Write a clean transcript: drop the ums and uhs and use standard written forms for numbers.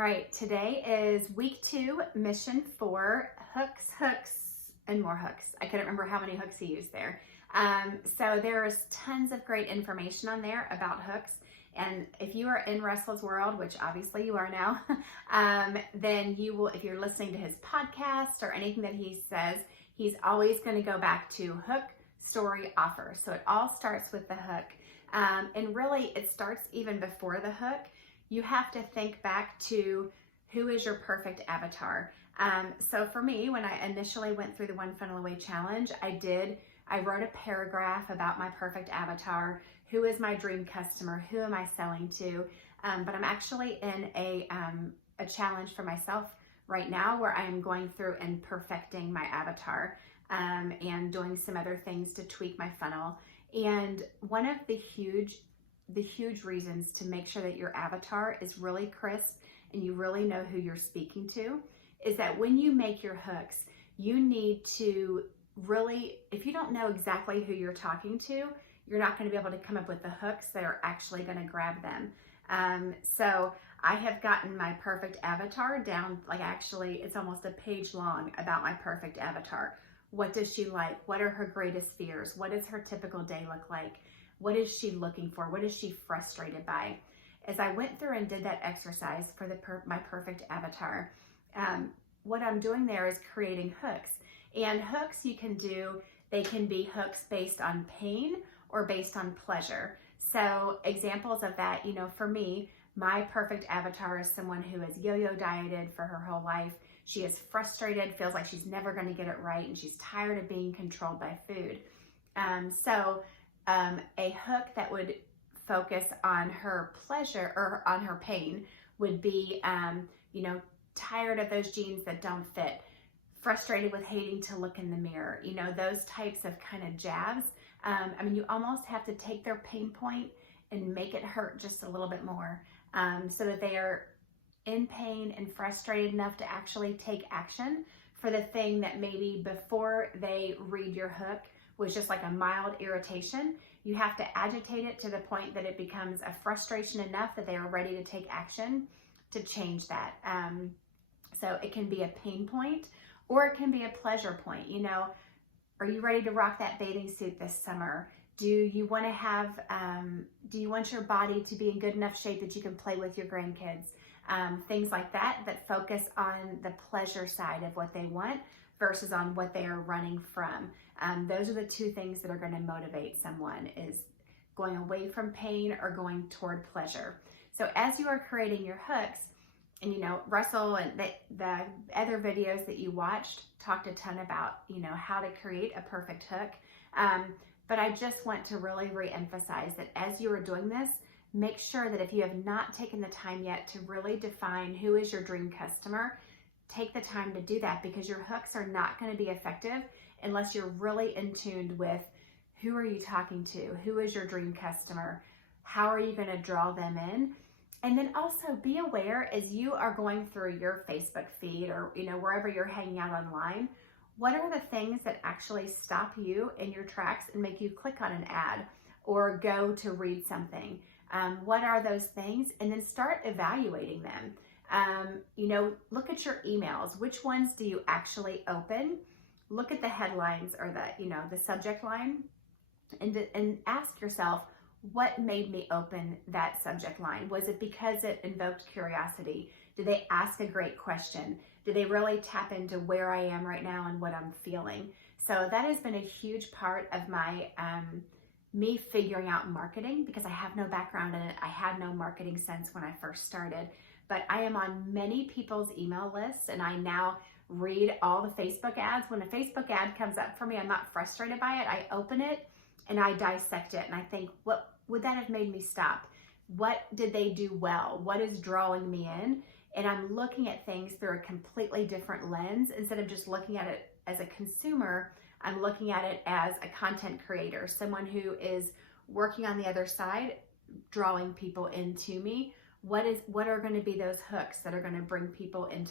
right, today is week 2, mission 4, hooks, and more hooks. I couldn't remember how many hooks he used there. So there's tons of great information on there about hooks. And if you are in Russell's world, which obviously you are now, then you will, if you're listening to his podcast or anything that he says, he's always going to go back to hook, story, offer. So it all starts with the hook. And really it starts even before the hook. You have to think back to who is your perfect avatar. So for me, when I initially went through the One Funnel Away challenge, I wrote a paragraph about my perfect avatar. Who is my dream customer? Who am I selling to? But I'm actually in a challenge for myself right now where I am going through and perfecting my avatar and doing some other things to tweak my funnel. And one of the huge reasons to make sure that your avatar is really crisp and you really know who you're speaking to is that when you make your hooks, you need to really, if you don't know exactly who you're talking to, you're not going to be able to come up with the hooks that are actually going to grab them. So I have gotten my perfect avatar down, like actually it's almost a page long about my perfect avatar. What does she like? What are her greatest fears? What does her typical day look like? What is she looking for? What is she frustrated by? As I went through and did that exercise for my perfect avatar, what I'm doing there is creating hooks. And hooks you can do, they can be hooks based on pain or based on pleasure. So examples of that, for me, my perfect avatar is someone who has yo-yo dieted for her whole life. She is frustrated, feels like she's never going to get it right, and she's tired of being controlled by food. A hook that would focus on her pleasure or on her pain would be, tired of those jeans that don't fit, frustrated with hating to look in the mirror, those types of kind of jabs. You almost have to take their pain point and make it hurt just a little bit more so that they are in pain and frustrated enough to actually take action for the thing that maybe before they read your hook was just like a mild irritation. You have to agitate it to the point that it becomes a frustration enough that they are ready to take action to change that. So it can be a pain point or it can be a pleasure point. Are you ready to rock that bathing suit this summer? Do you want your body to be in good enough shape that you can play with your grandkids? Things like that focus on the pleasure side of what they want versus on what they are running from. Those are the two things that are going to motivate someone, is going away from pain or going toward pleasure. So as you are creating your hooks, and Russell and the other videos that you watched talked a ton about, how to create a perfect hook. But I just want to really reemphasize that as you are doing this, make sure that if you have not taken the time yet to really define who is your dream customer, take the time to do that, because your hooks are not going to be effective unless you're really in tune with who are you talking to, who is your dream customer, how are you going to draw them in. And then also be aware as you are going through your Facebook feed or wherever you're hanging out online, what are the things that actually stop you in your tracks and make you click on an ad or go to read something? What are those things? And then start evaluating them. Look at your emails. Which ones do you actually open? Look at the headlines or the subject line and ask yourself, what made me open that subject line? Was it because it invoked curiosity? Did they ask a great question? Did they really tap into where I am right now and what I'm feeling? So that has been a huge part of my me figuring out marketing, because I have no background in it. I had no marketing sense when I first started, but I am on many people's email lists, and I now read all the Facebook ads. When a Facebook ad comes up for me, I'm not frustrated by it. I open it and I dissect it and I think, what would that have made me stop? What did they do well? What is drawing me in? And I'm looking at things through a completely different lens. Instead of just looking at it as a consumer, I'm looking at it as a content creator, someone who is working on the other side, drawing people into me. What are going to be those hooks that are going to bring people into